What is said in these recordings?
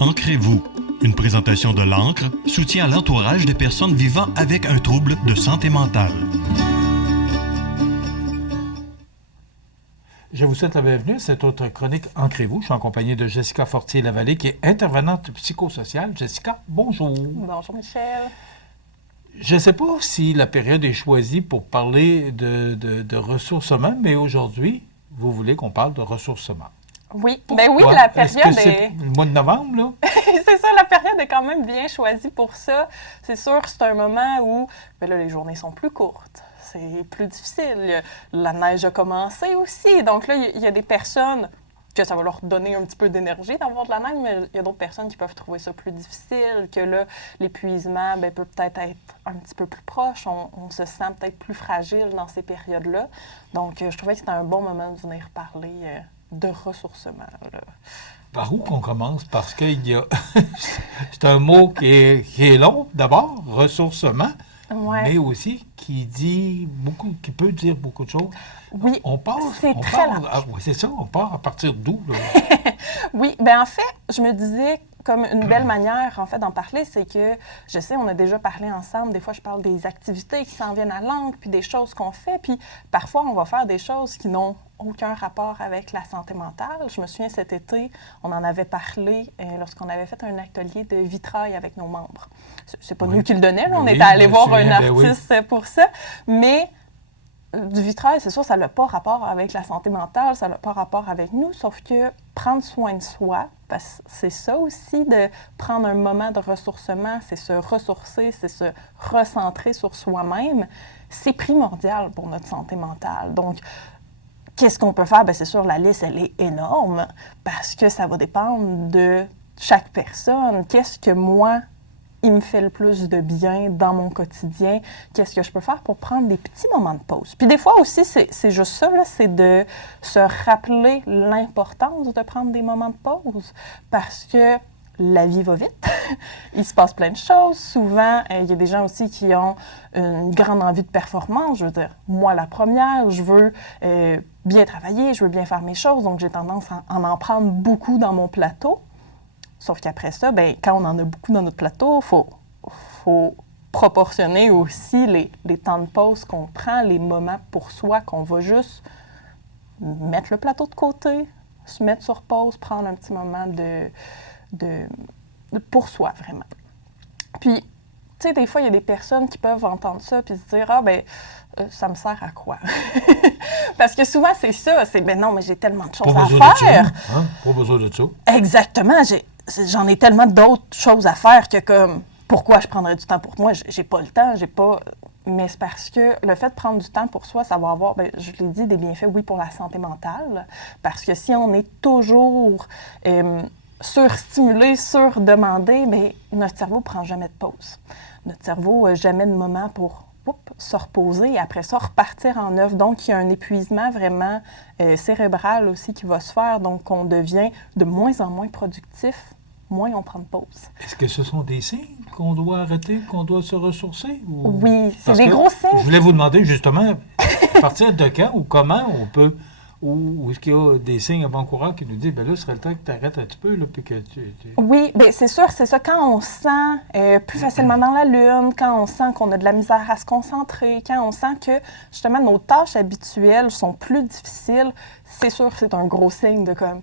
Ancrez-vous. Une présentation de l'Ancre, soutien à l'entourage des personnes vivant avec un trouble de santé mentale. Je vous souhaite la bienvenue à cette autre chronique Ancrez-vous. Je suis en compagnie de Jessica Fortier-Lavallée, qui est intervenante psychosociale. Jessica, bonjour. Bonjour Michel. Je ne sais pas si la période est choisie pour parler de ressourcement, mais aujourd'hui, vous voulez qu'on parle de ressourcement. Oui, Pourquoi? ben oui, la période Est-ce que c'est le mois de novembre, là? C'est ça, la période est quand même bien choisie pour ça. C'est sûr, c'est un moment où ben là, les journées sont plus courtes. C'est plus difficile. La neige a commencé aussi. Donc là, il y a des personnes que ça va leur donner un petit peu d'énergie d'avoir de la neige, mais il y a d'autres personnes qui peuvent trouver ça plus difficile, que là, l'épuisement peut peut-être être un petit peu plus proche. On se sent peut-être plus fragile dans ces périodes-là. Donc, je trouvais que c'était un bon moment de venir parler de ressourcement, là. Par où qu'on commence? Parce que c'est un mot qui est long, d'abord, ressourcement, mais aussi qui peut dire beaucoup de choses. Oui, c'est très large. Oui, c'est ça, on part à partir d'où, là? Oui, bien en fait, je me disais, comme une belle manière, en fait, d'en parler, c'est que, je sais, on a déjà parlé ensemble, des fois, je parle des activités qui s'en viennent à l'Ancre, puis des choses qu'on fait, puis parfois, on va faire des choses qui n'ont aucun rapport avec la santé mentale. Je me souviens, cet été, on en avait parlé lorsqu'on avait fait un atelier de vitrail avec nos membres. C'est pas nous qui le donnions, là, on était allé voir un artiste pour ça, mais du vitrail, c'est sûr, ça n'a pas rapport avec la santé mentale, ça n'a pas rapport avec nous, sauf que prendre soin de soi, parce que c'est ça aussi, de prendre un moment de ressourcement, c'est se ressourcer, c'est se recentrer sur soi-même, c'est primordial pour notre santé mentale. Donc, qu'est-ce qu'on peut faire? Bien, c'est sûr, la liste, elle est énorme, parce que ça va dépendre de chaque personne. Qu'est-ce que moi, il me fait le plus de bien dans mon quotidien? Qu'est-ce que je peux faire pour prendre des petits moments de pause? Puis des fois aussi, c'est juste ça, là, c'est de se rappeler l'importance de prendre des moments de pause parce que la vie va vite, il se passe plein de choses. Souvent, il y a des gens aussi qui ont une grande envie de performance. Je veux dire, moi, la première, je veux bien travailler, je veux bien faire mes choses, donc j'ai tendance à en prendre beaucoup dans mon plateau. Sauf qu'après ça, bien, quand on en a beaucoup dans notre plateau, il faut proportionner aussi les temps de pause qu'on prend, les moments pour soi, qu'on va juste mettre le plateau de côté, se mettre sur pause, prendre un petit moment de pour soi, vraiment. Puis, tu sais, des fois, il y a des personnes qui peuvent entendre ça puis se dire « Ah, bien, ça me sert à quoi? » Parce que souvent, c'est ça, c'est « Ben non, mais j'ai tellement de choses à faire. » Pas besoin de ça. Exactement, j'en ai tellement d'autres choses à faire que comme, pourquoi je prendrais du temps pour moi? J'ai pas le temps, Mais c'est parce que le fait de prendre du temps pour soi, ça va avoir, bien, je l'ai dit, des bienfaits, oui, pour la santé mentale. Parce que si on est toujours surstimulé, surdemandé, bien, notre cerveau ne prend jamais de pause. Notre cerveau n'a jamais de moment pour se reposer et après ça, repartir en œuvre. Donc, il y a un épuisement vraiment cérébral aussi qui va se faire. Donc, on devient de moins en moins productif, moins on prend de pause. Est-ce que ce sont des signes qu'on doit arrêter, qu'on doit se ressourcer? Ou... Oui, c'est des gros signes. Je voulais vous demander justement, à partir de quand ou comment on peut... Ou est-ce qu'il y a des signes avant-coureurs qui nous disent, bien là, ce serait le temps que tu arrêtes un petit peu, là, puis que tu... Oui, bien c'est sûr, c'est ça. Quand on sent plus facilement dans la lune, quand on sent qu'on a de la misère à se concentrer, quand on sent que, justement, nos tâches habituelles sont plus difficiles, c'est sûr que c'est un gros signe de comme,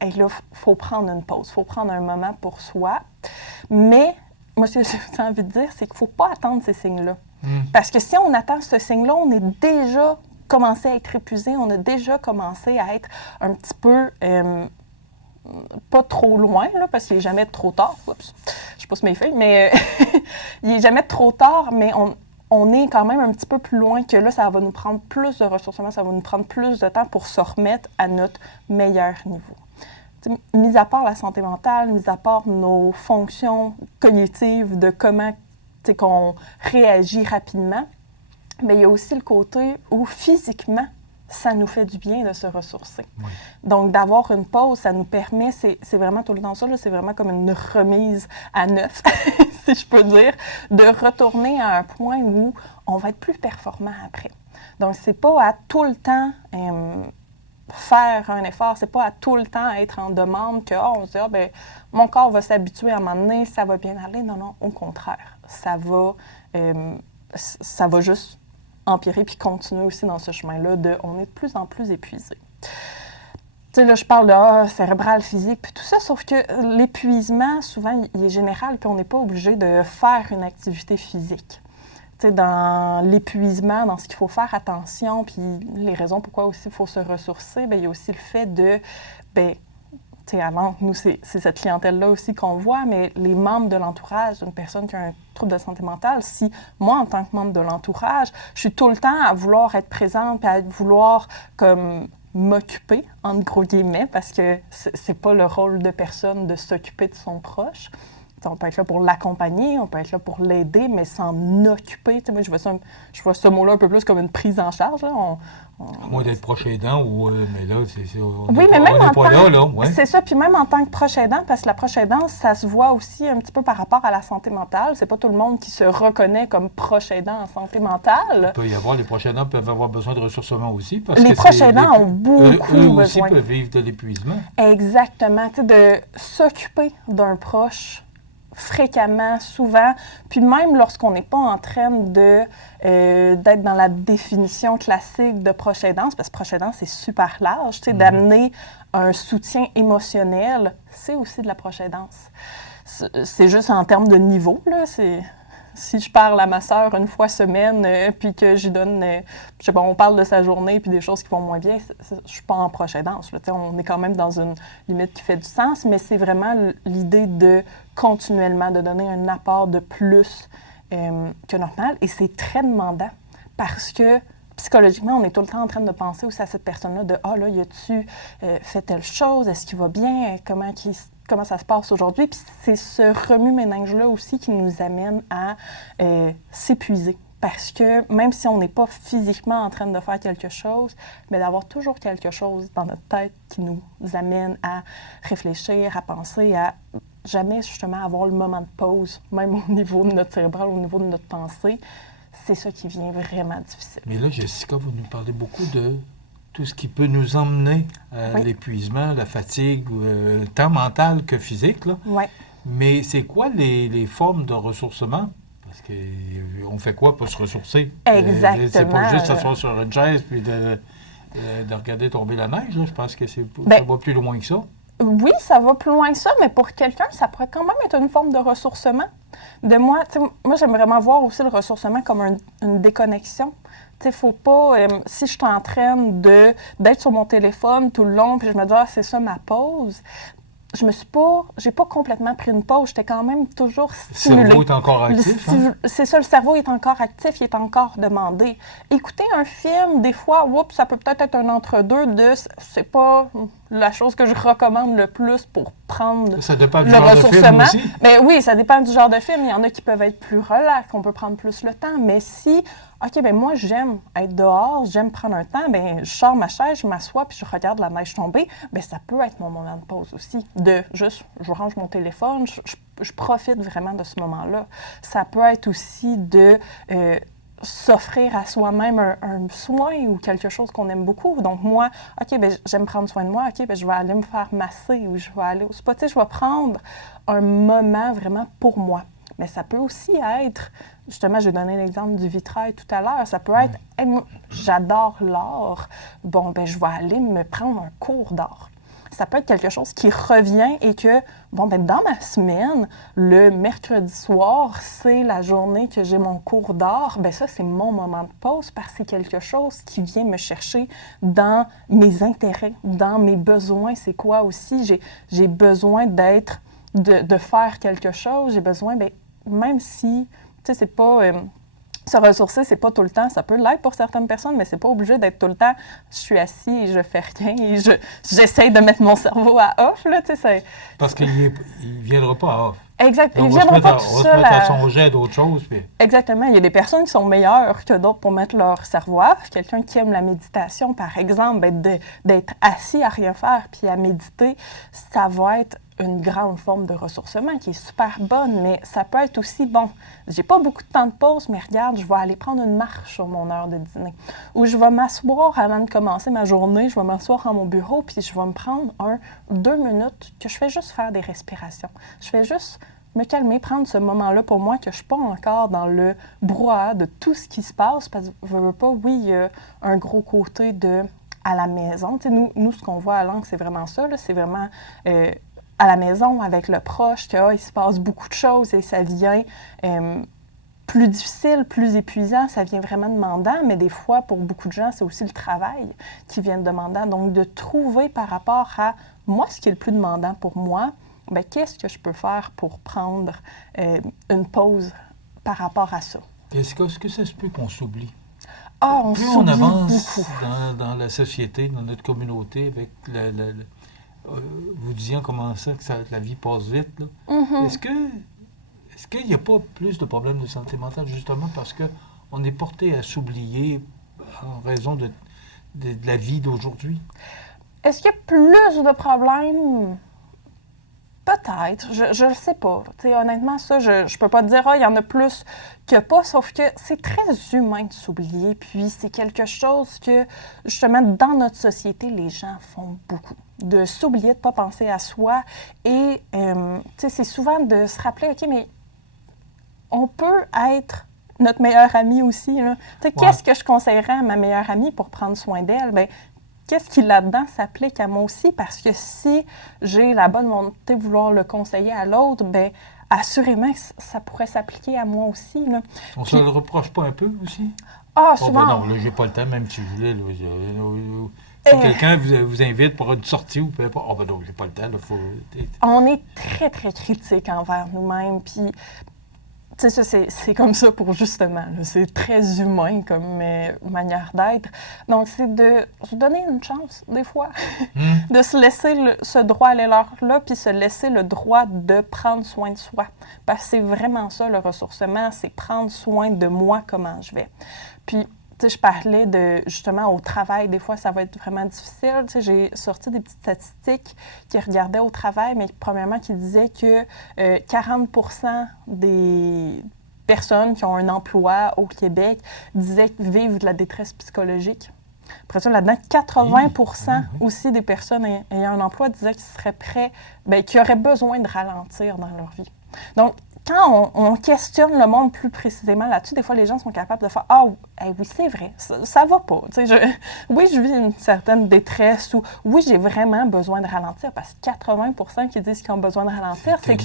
hey, là, il faut prendre une pause, il faut prendre un moment pour soi. Mais, moi, ce que j'ai envie de dire, c'est qu'il ne faut pas attendre ces signes-là. Parce que si on attend ce signe-là, on est déjà commencé à être épuisé, on a déjà commencé à être un petit peu pas trop loin, là, parce qu'il n'est jamais trop tard. Oups, je pousse mes feuilles, mais il n'est jamais trop tard, mais on est quand même un petit peu plus loin que là, ça va nous prendre plus de ressourcement, ça va nous prendre plus de temps pour se remettre à notre meilleur niveau. T'sais, mis à part la santé mentale, mis à part nos fonctions cognitives de comment qu'on réagit rapidement, mais il y a aussi le côté où physiquement, ça nous fait du bien de se ressourcer. Oui. Donc, d'avoir une pause, ça nous permet, c'est vraiment tout le temps ça, là, c'est vraiment comme une remise à neuf, si je peux dire, de retourner à un point où on va être plus performant après. Donc, c'est pas à tout le temps faire un effort, c'est pas à tout le temps être en demande que on se dit mon corps va s'habituer à un moment donné, ça va bien aller. Non, au contraire, ça va juste empirer puis continuer aussi dans ce chemin-là on est de plus en plus épuisé. Tu sais, là, je parle de cérébral, physique, puis tout ça, sauf que l'épuisement, souvent, il est général, puis on n'est pas obligé de faire une activité physique. Tu sais, dans l'épuisement, dans ce qu'il faut faire attention, puis les raisons pourquoi aussi il faut se ressourcer, bien, il y a aussi le fait de, tu sais, avant, nous, c'est cette clientèle-là aussi qu'on voit, mais les membres de l'entourage d'une personne qui a un trouble de santé mentale, si moi, en tant que membre de l'entourage, je suis tout le temps à vouloir être présente, puis à vouloir, comme, m'occuper, entre gros guillemets, parce que c'est pas le rôle de personne de s'occuper de son proche. T'sais, on peut être là pour l'accompagner, on peut être là pour l'aider, mais s'en occuper. Moi, je vois ce mot-là un peu plus comme une prise en charge. Là. À moins d'être proche aidant, mais là, on oui, mais n'est même pas là. Ouais. C'est ça, puis même en tant que proche aidant, parce que la proche aidance, ça se voit aussi un petit peu par rapport à la santé mentale. C'est pas tout le monde qui se reconnaît comme proche aidant en santé mentale. Il peut y avoir, les proches aidants peuvent avoir besoin de ressourcement aussi. Parce les que proches aidants ont beaucoup eux besoin. aussi peuvent vivre de l'épuisement. Exactement, de s'occuper d'un proche fréquemment, souvent, puis même lorsqu'on n'est pas en train d'être dans la définition classique de proche aidance, parce que proche aidance, c'est super large, d'amener un soutien émotionnel, c'est aussi de la proche aidance. C'est juste en termes de niveau, là, si je parle à ma sœur une fois semaine, puis que je lui donne, je sais pas, on parle de sa journée, puis des choses qui vont moins bien, je suis pas en proche aidance. Là, on est quand même dans une limite qui fait du sens, mais c'est vraiment l'idée de continuellement de donner un apport de plus que normal. Et c'est très demandant parce que psychologiquement, on est tout le temps en train de penser aussi à cette personne-là de « Ah là, y a-tu fait telle chose? Est-ce qu'il va bien? Comment ça se passe aujourd'hui? » Puis c'est ce remue-ménage-là aussi qui nous amène à s'épuiser. Parce que même si on n'est pas physiquement en train de faire quelque chose, mais d'avoir toujours quelque chose dans notre tête qui nous amène à réfléchir, à penser, à jamais justement avoir le moment de pause, même au niveau de notre cérébral, au niveau de notre pensée, c'est ça qui vient vraiment difficile. Mais là, Jessica, vous nous parlez beaucoup de tout ce qui peut nous emmener à l'épuisement, la fatigue, tant mental que physique. Là. Oui. Mais c'est quoi les formes de ressourcement? Parce qu'on fait quoi pour se ressourcer? Exactement. C'est pas juste s'asseoir sur une chaise puis de regarder tomber la neige. Là. Je pense que ça va plus loin que ça. Oui, ça va plus loin que ça, mais pour quelqu'un, ça pourrait quand même être une forme de ressourcement. Moi, j'aime vraiment voir aussi le ressourcement comme une déconnexion. Il ne faut pas, si je suis en train d'être sur mon téléphone tout le long, puis je me dis, c'est ça ma pause, j'ai pas complètement pris une pause, j'étais quand même toujours stimulée. Le cerveau est encore actif. C'est ça, le cerveau est encore actif, il est encore demandé. Écouter un film, des fois, ça peut peut-être être un entre-deux c'est pas la chose que je recommande le plus pour prendre ça dépend du le genre ressourcement. De film aussi. Mais oui, ça dépend du genre de film. Il y en a qui peuvent être plus relax, on peut prendre plus le temps. Mais si, moi, j'aime être dehors, j'aime prendre un temps, je sors ma chaise, je m'assois, puis je regarde la neige tomber, ça peut être mon moment de pause aussi. Je range mon téléphone, je profite vraiment de ce moment-là. Ça peut être aussi de s'offrir à soi-même un soin ou quelque chose qu'on aime beaucoup. Donc moi, j'aime prendre soin de moi, je vais aller me faire masser ou je vais aller au spa. Je vais prendre un moment vraiment pour moi. Mais ça peut aussi être, justement, j'ai donné l'exemple du vitrail tout à l'heure, ça peut être, moi, j'adore l'art, je vais aller me prendre un cours d'art. Ça peut être quelque chose qui revient et que, dans ma semaine, le mercredi soir, c'est la journée que j'ai mon cours d'art, ça, c'est mon moment de pause parce que c'est quelque chose qui vient me chercher dans mes intérêts, dans mes besoins. C'est quoi aussi? J'ai besoin de faire quelque chose, j'ai besoin, même si, c'est pas... se ressourcer, c'est pas tout le temps. Ça peut l'être pour certaines personnes, mais c'est pas obligé d'être tout le temps. Je suis assis et je fais rien et j'essaie de mettre mon cerveau à off, là, Parce qu'il ne viendra pas à off. Exact. Il ne viendra pas tout seul. On va se mettre à songer à d'autres choses. Puis... Exactement. Il y a des personnes qui sont meilleures que d'autres pour mettre leur cerveau à off. Quelqu'un qui aime la méditation, par exemple, d'être assis à rien faire puis à méditer, ça va être une grande forme de ressourcement qui est super bonne, mais ça peut être aussi, bon, j'ai pas beaucoup de temps de pause, mais regarde, je vais aller prendre une marche sur mon heure de dîner. Ou je vais m'asseoir avant de commencer ma journée, je vais m'asseoir à mon bureau, puis je vais me prendre 2 minutes que je fais juste faire des respirations. Je fais juste me calmer, prendre ce moment-là pour moi, que je ne suis pas encore dans le brouhaha de tout ce qui se passe, parce que je veux pas, oui, il y a un gros côté de à la maison. Tu sais, nous, ce qu'on voit à l'Ancre, c'est vraiment ça, là, c'est vraiment à la maison, avec le proche, il se passe beaucoup de choses et ça vient plus difficile, plus épuisant, ça vient vraiment demandant, mais des fois, pour beaucoup de gens, c'est aussi le travail qui vient demandant. Donc, de trouver par rapport à moi, ce qui est le plus demandant pour moi, bien, qu'est-ce que je peux faire pour prendre une pause par rapport à ça? Est-ce que ça se peut qu'on s'oublie? Ah, plus on avance dans la société, dans notre communauté, avec vous disiez en commençant que la vie passe vite, là. Mm-hmm. Est-ce qu'il n'y a pas plus de problèmes de santé mentale, justement parce qu'on est porté à s'oublier en raison de la vie d'aujourd'hui? Est-ce qu'il y a plus de problèmes? Peut-être, je le sais pas. T'sais, honnêtement, ça, je peux pas te dire, il y en a plus que pas, sauf que c'est très humain de s'oublier, puis c'est quelque chose que, justement, dans notre société, les gens font beaucoup. De s'oublier, de pas penser à soi, et c'est souvent de se rappeler, OK, mais on peut être notre meilleure amie aussi. Là. Ouais. Qu'est-ce que je conseillerais à ma meilleure amie pour prendre soin d'elle? Bien, qu'est-ce qui là-dedans s'applique à moi aussi? Parce que si j'ai la bonne volonté de vouloir le conseiller à l'autre, bien, assurément que ça pourrait s'appliquer à moi aussi. Là. On ne se le reproche pas un peu aussi? Ah, souvent. Ben non, là, j'ai pas le temps, même si je voulais. Là, si quelqu'un vous invite pour une sortie ou peu importe, ben non, j'ai pas le temps. Là, On est très, très critique envers nous-mêmes. Puis, tu sais, ça, c'est comme ça pour justement. Là, c'est très humain comme manière d'être. Donc, c'est de se donner une chance, des fois, de se laisser ce droit à l'erreur-là, puis se laisser le droit de prendre soin de soi. Parce que c'est vraiment ça, le ressourcement, c'est prendre soin de moi, comment je vais. Puis, tu sais, je parlais de, justement, au travail, des fois, ça va être vraiment difficile. Tu sais, j'ai sorti des petites statistiques qui regardaient au travail, mais premièrement, qui disaient que 40 des personnes qui ont un emploi au Québec disaient vivre de la détresse psychologique. Après ça, là-dedans, 80 aussi des personnes ayant un emploi disaient qu'ils seraient prêts, bien, qu'ils auraient besoin de ralentir dans leur vie. Donc, quand on questionne le monde plus précisément là-dessus, des fois, les gens sont capables de faire « Ah, oui, c'est vrai, ça va pas. » Oui, je vis une certaine détresse ou « Oui, j'ai vraiment besoin de ralentir. » Parce que 80 qui disent qu'ils ont besoin de ralentir, c'est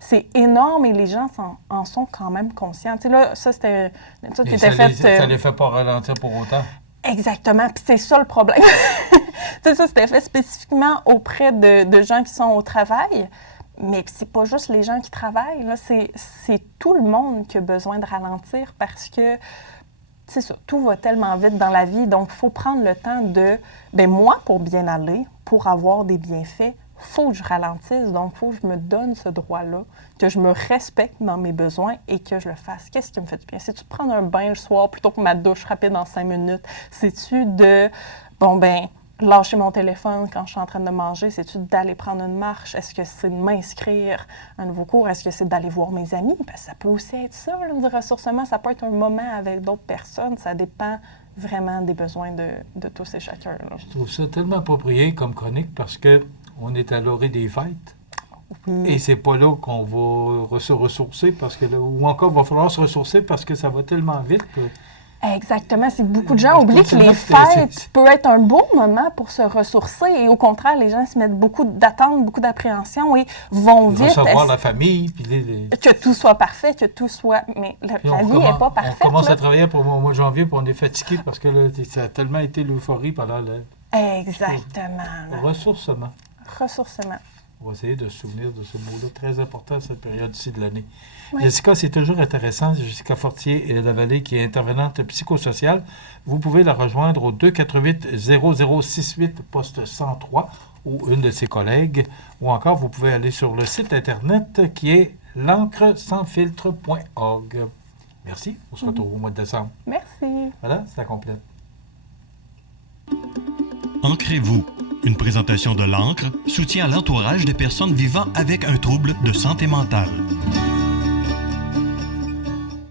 c'est énorme et les gens en sont quand même conscients. Tu sais, là, ça, c'était une étude qui était faite... Ça ne les fait pas ralentir pour autant? Exactement. Puis c'est ça le problème. Tu sais, ça, c'était fait spécifiquement auprès de gens qui sont au travail. Mais c'est pas juste les gens qui travaillent, là, c'est tout le monde qui a besoin de ralentir parce que, c'est ça, tout va tellement vite dans la vie. Donc, il faut prendre le temps de, bien, moi, pour bien aller, pour avoir des bienfaits, il faut que je ralentisse. Donc, il faut que je me donne ce droit-là, que je me respecte dans mes besoins et que je le fasse. Qu'est-ce qui me fait du bien? C'est-tu de prendre un bain le soir plutôt que ma douche rapide en 5 minutes? C'est-tu de, bon, ben lâcher mon téléphone quand je suis en train de manger? C'est-tu d'aller prendre une marche? Est-ce que c'est de m'inscrire à un nouveau cours? Est-ce que c'est d'aller voir mes amis? Parce que ça peut aussi être ça, là, du ressourcement. Ça peut être un moment avec d'autres personnes. Ça dépend vraiment des besoins de tous et chacun. Là. Je trouve ça tellement approprié comme chronique parce qu'on est à l'orée des fêtes. Oui. Et c'est pas là qu'on va se ressourcer parce que ou encore il va falloir se ressourcer parce que ça va tellement vite que... Exactement. C'est beaucoup de gens oublient que les fêtes peuvent être un beau moment pour se ressourcer. Et au contraire, les gens se mettent beaucoup d'attentes, beaucoup d'appréhension et vont vite... Recevoir la famille. Puis que tout soit parfait, que tout soit... Mais la vie n'est pas parfaite. On commence à travailler pour le mois de janvier puis on est fatigué parce que là, ça a tellement été l'euphorie pendant le... Exactement. Ressourcement. Ressourcement. On va essayer de se souvenir de ce mot-là, très important à cette période-ci de l'année. Oui. Jessica, c'est toujours intéressant. Jessica Fortier et Lavallée, qui est intervenante psychosociale. Vous pouvez la rejoindre au 248-0068, poste 103, ou une de ses collègues. Ou encore, vous pouvez aller sur le site Internet qui est l'encresansfiltre.org. Merci. On se retrouve au mois de décembre. Merci. Voilà, ça complète. Ancrez-vous. Une présentation de l'ANCRE, soutien à l'entourage des personnes vivant avec un trouble de santé mentale.